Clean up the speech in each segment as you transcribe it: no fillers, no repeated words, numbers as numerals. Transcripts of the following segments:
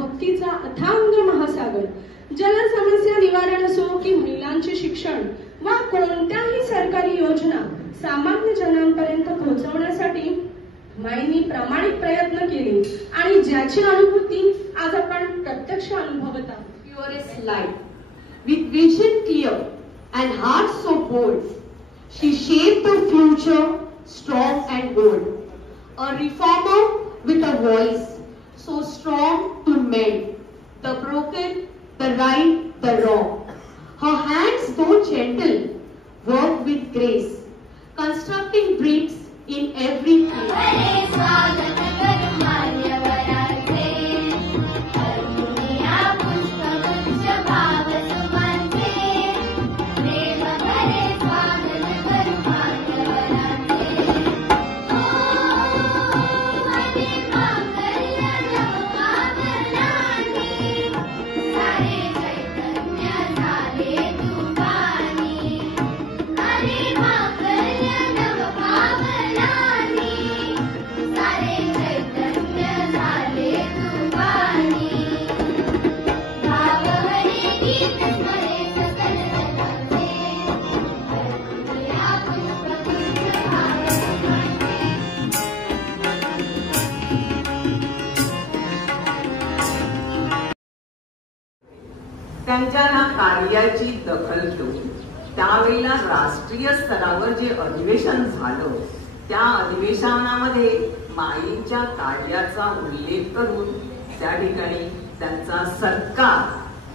भक्तीचा अथांग महासागर. जलसमस्या निवारण असो की महिलांचे शिक्षण वा कोणत्याही सरकारी योजना सामान्य जनांपर्यंत पोहोचवण्यासाठी माईंनी प्रामाणिक प्रयत्न केले आणि ज्याची अनुभूती आज आपण प्रत्यक्ष अनुभवत आहोत. Purest light, with vision clear and heart so bold, she shaped a future strong and bold. A reformer with a voice so strong to mend the broken, the right, the wrong. Her hands, though gentle, work with grace, constructing dreams in every place. त्यांच्या या कार्याची दखल घेऊन त्यावेळेला राष्ट्रीय स्तरावर जे अधिवेशन झालं त्या अधिवेशनामध्ये माईंच्या कार्याचा उल्लेख करून त्या ठिकाणी त्यांचा सत्कार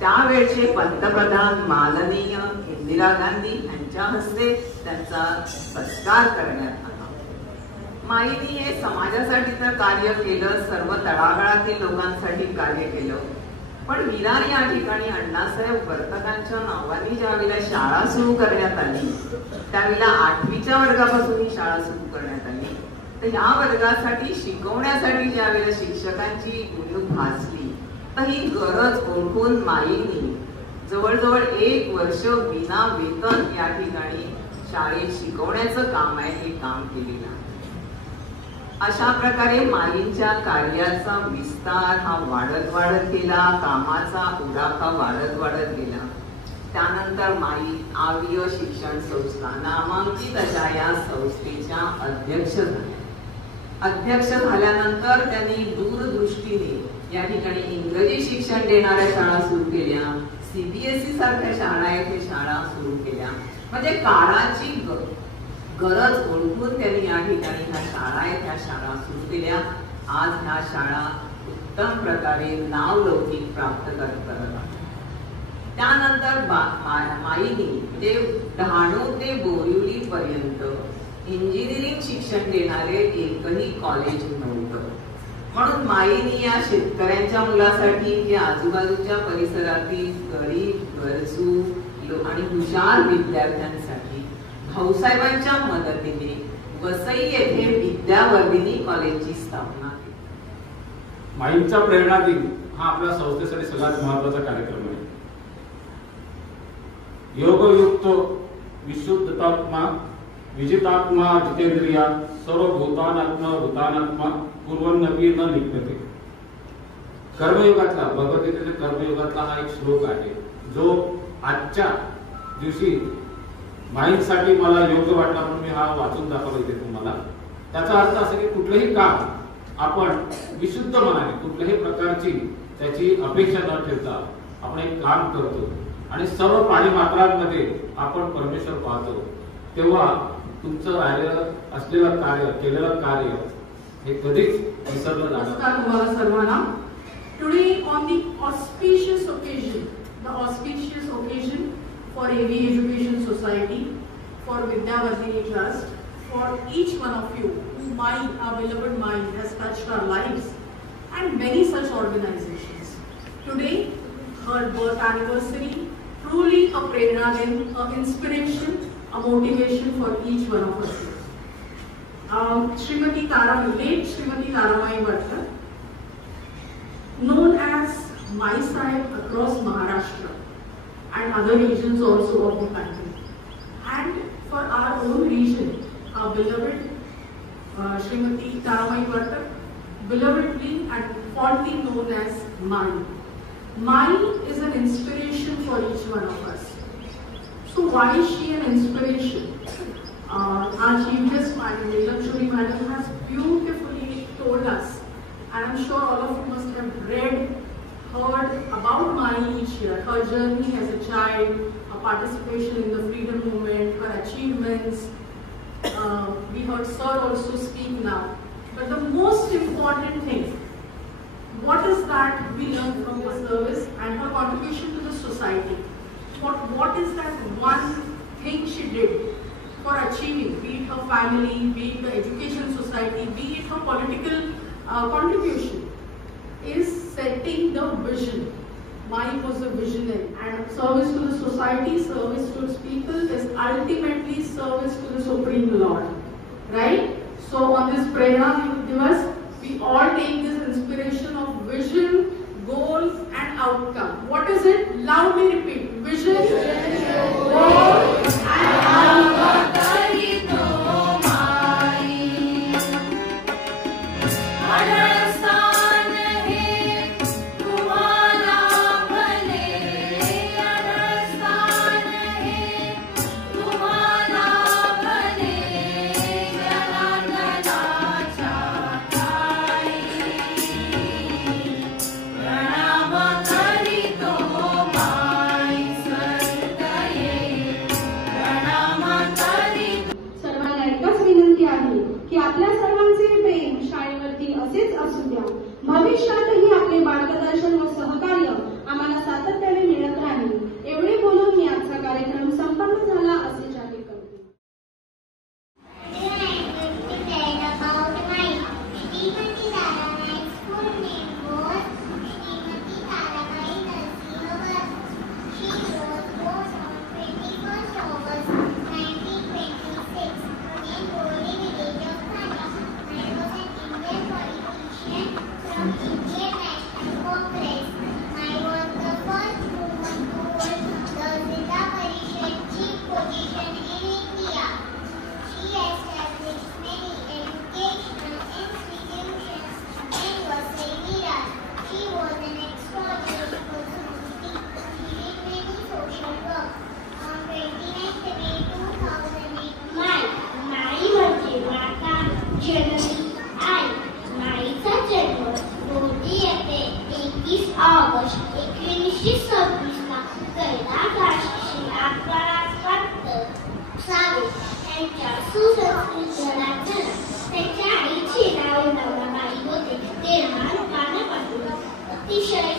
त्यावेळचे पंतप्रधान माननीय इंदिरा गांधी यांच्या हस्ते त्यांचा सत्कार करण्यात आला. माईंनी हे समाजासाठी तर कार्य केलं, सर्व तळागाळातील लोकांसाठी कार्य केलं, पण विरार या ठिकाणी अण्णासाहेब वर्तकांच्या नावाने ज्यावेळेला शाळा सुरू करण्यात आली त्यावेळेला 8वीच्या वर्गापासून ही शाळा सुरू करण्यात आली. तर या वर्गासाठी शिकवण्यासाठी ज्यावेळेला शिक्षकांची उणीव भासली तर ही गरज ओळखून माईंनी जवळजवळ 1 वर्ष विना वेतन या ठिकाणी शाळेत शिकवण्याचं काम आहे हे काम केलेलं आहे. अशा प्रकारे माईंच्या कार्याचा विस्तार हा वाढत गेला, कामाचा उडाखा वाढत गेला. त्यानंतर माई आर्य शिक्षण संस्था नामांकित अशा या संस्थेच्या अध्यक्ष झाल्या. अध्यक्ष झाल्यानंतर त्यांनी दूरदृष्टीने या ठिकाणी इंग्रजी शिक्षण देणाऱ्या शाळा सुरू केल्या, CBSE सारख्या शाळा आहेत शाळा सुरू केल्या. म्हणजे काळाची गरज ओळखून त्यांनी या ठिकाणी ह्या शाळा आहेत ह्या शाळा सुरू केल्या. आज ह्या शाळा उत्तम प्रकारे नावलौकिक प्राप्त करत आहेत. त्यानंतर माईंनी म्हणजे डहाणू ते बोरिवली पर्यंत इंजिनिअरिंग शिक्षण देणारे एकही कॉलेज नव्हतं. म्हणून माईंनी या शेतकऱ्यांच्या मुलासाठी जे आजूबाजूच्या परिसरातील गरीब गरजू आणि हुशार विद्यार्थ्यांसाठी भाऊसाहेबांच्या मदतीने वसई येथे विद्यावर्धिनी कॉलेजची स्थापना केली. माईंचा प्रेरणा दिन हा आपल्या संस्थेसाठी सगळ्यात महत्त्वाचा कार्यक्रम आहे. योगयुक्त विशुद्धात्मा विजितात्मा जितेंद्रिया सर्वभूतानात्मा भूतानात्मा पूर्वनपी न लिप्यते. कर्मयुगातला भगवद्गीतेच्या कर्मयुगातला हा एक श्लोक आहे जो आजच्या दिवशी माईंसाठी मला योग्य वाटला म्हणून मी हा वाचून दाखवला इथे तुम्हाला. त्याचा अर्थ असा की कुठलंही काम आपण विशुद्ध मनाने कुठल्याही प्रकारची त्याची अपेक्षा न ठेवता आपण एक काम करतो आणि सर्व प्राणीमात्रांमध्ये आपण परमेश्वर पाहतो तेव्हा तुमचं राहिलेलं असलेलं कार्य केलेलं कार्य हे कधीच विसरलं जाणार. तुम्हाला सर्वांना today on the auspicious occasion for AV Education Society, for Vidyavardhini Trust, for each one of you who our beloved mind has touched our lives, and many such organizations. Today, her birth anniversary, truly a prerna din, a inspiration, a motivation for each one of us. Srimati Taramai Vartak, known as Mai Sahib across Maharashtra and other regions also of the country. And for our own region, our beloved Srimati Taramai Vartak, belovedly and fondly known as Mai. Mai is an inspiration for each one of us. So why is she an inspiration? Our Chief Guest, Lakshmi Madam, has beautifully told us, and I'm sure all of you must have read, heard about Mai each year. Her journey as a child, her participation in the freedom movement, her achievements. We heard Sir also speak now. But the most important thing, what is that we learn from her service and her contribution to the society? What is that one thing she did for achieving, be it her family, be it the education society, be it her political contribution, is setting the vision. Mai was a visionary, and service to the society, service to its people is ultimately service to the Supreme Lord. Right? So on this prerna Divas, we all take this inspiration of vision, goals and outcome. What is it? Loudly repeat. Vision, goal and outcome. भविष्यातही आपले मार्गदर्शन व सहकार्य आम्हाला सातत्याने मिळत राहील. एवढे बोलून मी आजचा कार्यक्रम संपन्न झाला असे जाहीर करते. त्याच्या आईचे नाव नवनाबाई होते. ते लहानपणापासून अतिशय